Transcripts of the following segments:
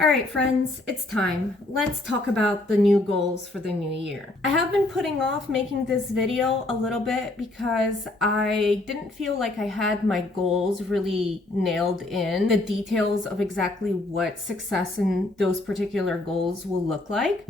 All right, friends, it's time. Let's talk about the new goals for the new year. I have been putting off making this video a little bit because I didn't feel like I had my goals really nailed in, the details of exactly what success in those particular goals will look like.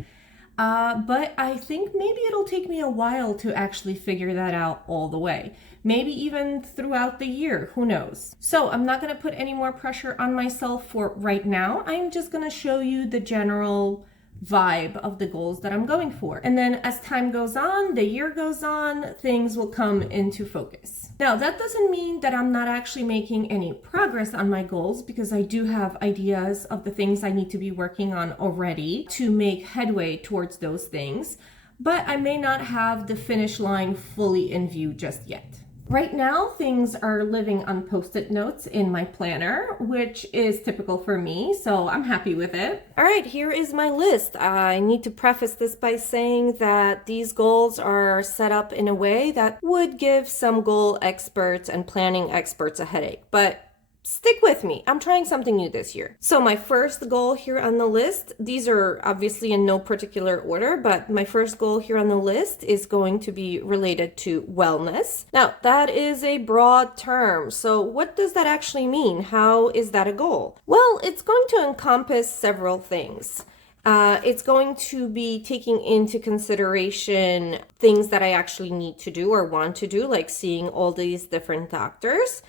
But I think maybe it'll take me a while to actually figure that out all the way. Maybe even throughout the year, who knows? So I'm not going to put any more pressure on myself for right now. I'm just going to show you the general vibe of the goals that I'm going for. And then as time goes on, the year goes on, things will come into focus. Now, that doesn't mean that I'm not actually making any progress on my goals, because I do have ideas of the things I need to be working on already to make headway towards those things, but I may not have the finish line fully in view just yet. Right now, things are living on Post-it notes in my planner, which is typical for me, so I'm happy with it. All right, here is my list. I need to preface this by saying that these goals are set up in a way that would give some goal experts and planning experts a headache, but stick with me. I'm trying something new this year. So my first goal here on the list, these are obviously in no particular order, but my first goal here on the list is going to be related to wellness. Now, that is a broad term. So what does that actually mean? How is that a goal? Well, it's going to encompass several things. It's going to be taking into consideration things that I actually need to do or want to do, like seeing all these different doctors.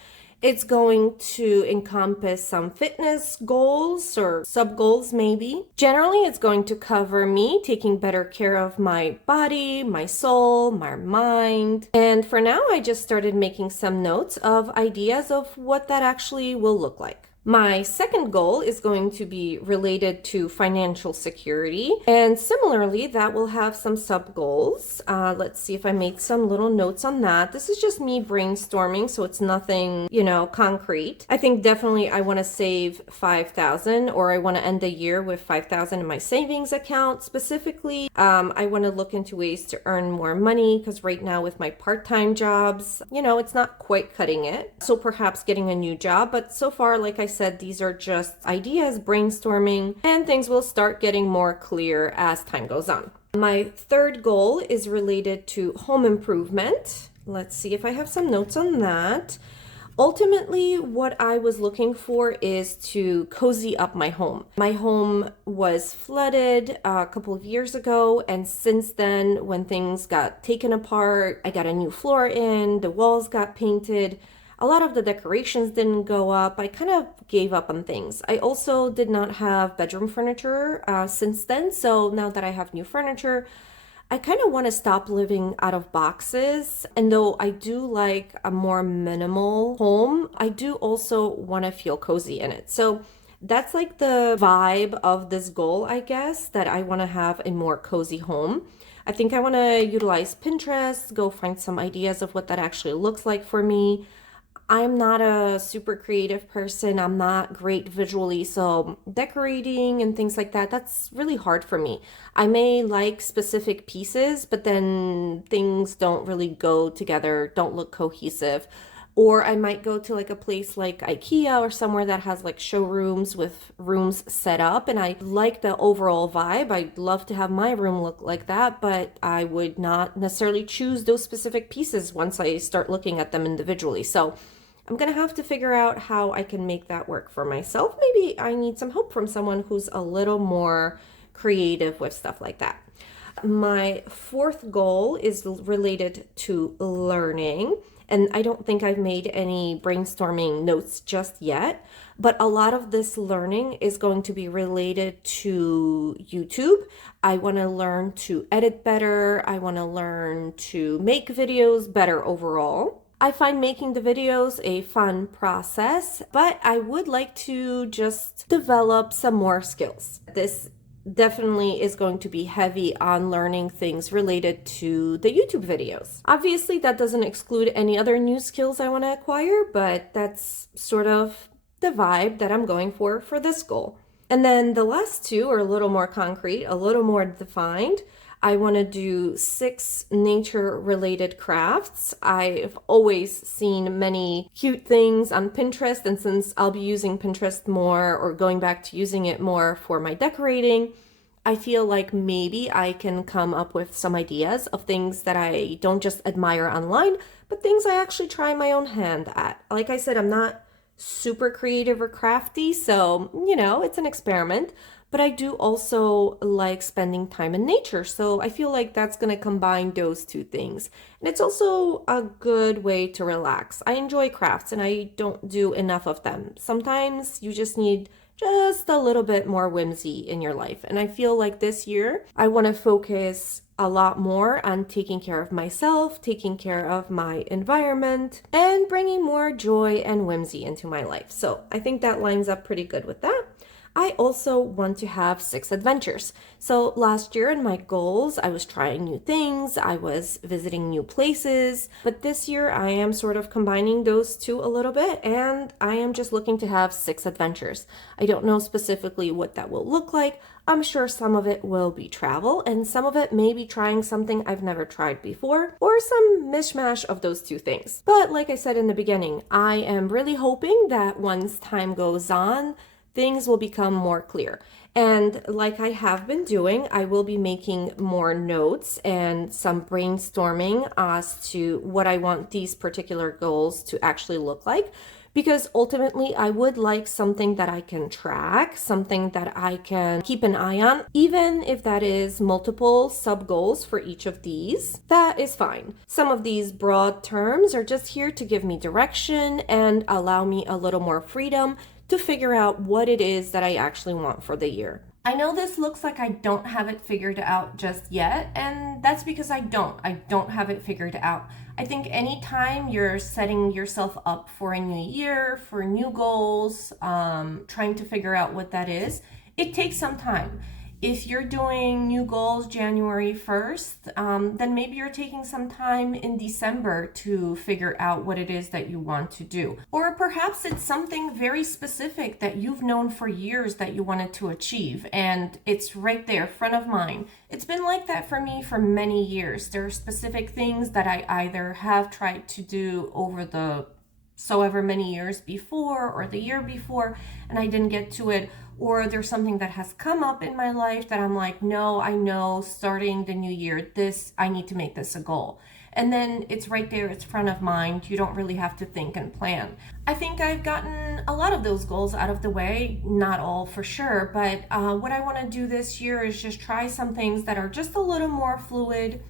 It's going to encompass some fitness goals or sub-goals maybe. Generally, it's going to cover me taking better care of my body, my soul, my mind. And for now, I just started making some notes of ideas of what that actually will look like. My second goal is going to be related to financial security, and similarly that will have some sub goals. Let's see if I made some little notes on that. This is just me brainstorming, so it's nothing, concrete. I think definitely I want to save 5,000, or I want to end the year with 5,000 in my savings account. Specifically, I want to look into ways to earn more money, because right now with my part-time jobs, it's not quite cutting it. So perhaps getting a new job, but so far, like I said, these are just ideas, brainstorming, and things will start getting more clear as time goes on. My third goal is related to home improvement. Let's see if I have some notes on that. Ultimately, what I was looking for is to cozy up my home. My home was flooded a couple of years ago, and since then, when things got taken apart, I got a new floor in, the walls got painted, a lot of the decorations didn't go up. I kind of gave up on things. I also did not have bedroom furniture since then, so now that I have new furniture, I kind of want to stop living out of boxes. And though I do like a more minimal home, I do also want to feel cozy in it. So that's like the vibe of this goal, I guess, that I want to have a more cozy home. I think I want to utilize Pinterest, go find some ideas of what that actually looks like for me. I'm not a super creative person. I'm not great visually, so decorating and things like that, that's really hard for me. I may like specific pieces, but then things don't really go together, don't look cohesive. Or I might go to like a place like IKEA or somewhere that has like showrooms with rooms set up, and I like the overall vibe. I'd love to have my room look like that, but I would not necessarily choose those specific pieces once I start looking at them individually. So I'm gonna have to figure out how I can make that work for myself. Maybe I need some help from someone who's a little more creative with stuff like that. My fourth goal is related to learning. And I don't think I've made any brainstorming notes just yet, but a lot of this learning is going to be related to YouTube. I want to learn to edit better. I want to learn to make videos better overall. I find making the videos a fun process, but I would like to just develop some more skills. This definitely is going to be heavy on learning things related to the YouTube videos. Obviously, that doesn't exclude any other new skills I want to acquire, but that's sort of the vibe that I'm going for this goal. And then the last two are a little more concrete, a little more defined. I want to do 6 nature-related crafts. I've always seen many cute things on Pinterest, and since I'll be using Pinterest more or going back to using it more for my decorating, I feel like maybe I can come up with some ideas of things that I don't just admire online, but things I actually try my own hand at. Like I said, I'm not super creative or crafty, so, it's an experiment. But I do also like spending time in nature, so I feel like that's going to combine those two things. And it's also a good way to relax. I enjoy crafts and I don't do enough of them. Sometimes you just need just a little bit more whimsy in your life. And I feel like this year I want to focus a lot more on taking care of myself, taking care of my environment, and bringing more joy and whimsy into my life. So I think that lines up pretty good with that. I also want to have 6 adventures. So last year in my goals, I was trying new things, I was visiting new places, but this year I am sort of combining those two a little bit, and I am just looking to have 6 adventures. I don't know specifically what that will look like. I'm sure some of it will be travel, and some of it may be trying something I've never tried before, or some mishmash of those two things. But like I said in the beginning, I am really hoping that once time goes on, things will become more clear. And like I have been doing, I will be making more notes and some brainstorming as to what I want these particular goals to actually look like. Because ultimately, I would like something that I can track, something that I can keep an eye on, even if that is multiple sub goals for each of these. That is fine. Some of these broad terms are just here to give me direction and allow me a little more freedom to figure out what it is that I actually want for the year. I know this looks like I don't have it figured out just yet, and that's because I don't have it figured out. I think anytime you're setting yourself up for a new year, for new goals, trying to figure out what that is, it takes some time. If you're doing new goals January 1st, then maybe you're taking some time in December to figure out what it is that you want to do. Or perhaps it's something very specific that you've known for years that you wanted to achieve, and it's right there, front of mind. It's been like that for me for many years. There are specific things that I either have tried to do over the so ever many years before or the year before, and I didn't get to it, or there's something that has come up in my life that I'm like, no, I know starting the new year, I need to make this a goal. And then it's right there, it's front of mind. You don't really have to think and plan. I think I've gotten a lot of those goals out of the way, not all for sure, but what I want to do this year is just try some things that are just a little more fluid.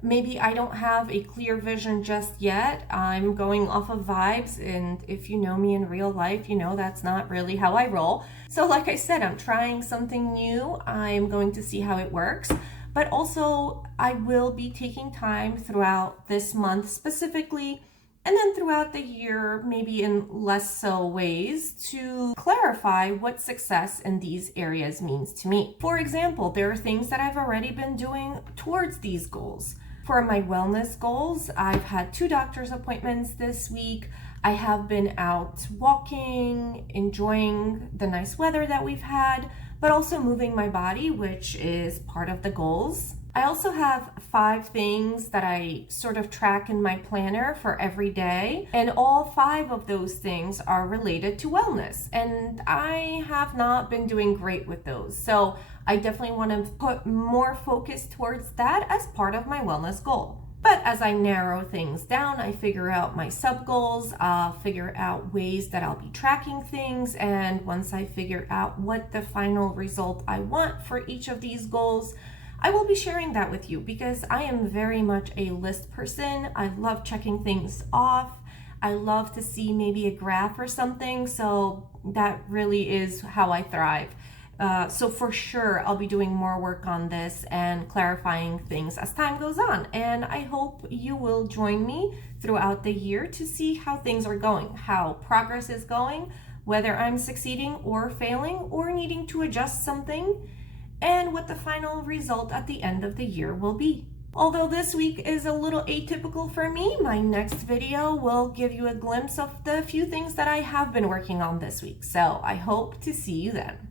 Maybe I don't have a clear vision just yet. I'm going off of vibes, and if you know me in real life, you know that's not really how I roll. So like I said, I'm trying something new. I'm going to see how it works. But also, I will be taking time throughout this month specifically, and then throughout the year, maybe in less so ways, to clarify what success in these areas means to me. For example, there are things that I've already been doing towards these goals. For my wellness goals, I've had 2 doctor's appointments this week. I have been out walking, enjoying the nice weather that we've had, but also moving my body, which is part of the goals. I also have 5 things that I sort of track in my planner for every day, and all 5 of those things are related to wellness, and I have not been doing great with those. So I definitely want to put more focus towards that as part of my wellness goal. But as I narrow things down, I figure out my sub goals, I'll figure out ways that I'll be tracking things, and once I figure out what the final result I want for each of these goals, I will be sharing that with you because I am very much a list person. I love checking things off. I love to see maybe a graph or something, so that really is how I thrive. So for sure, I'll be doing more work on this and clarifying things as time goes on. And I hope you will join me throughout the year to see how things are going, how progress is going, whether I'm succeeding or failing or needing to adjust something, and what the final result at the end of the year will be. Although this week is a little atypical for me, my next video will give you a glimpse of the few things that I have been working on this week. So I hope to see you then.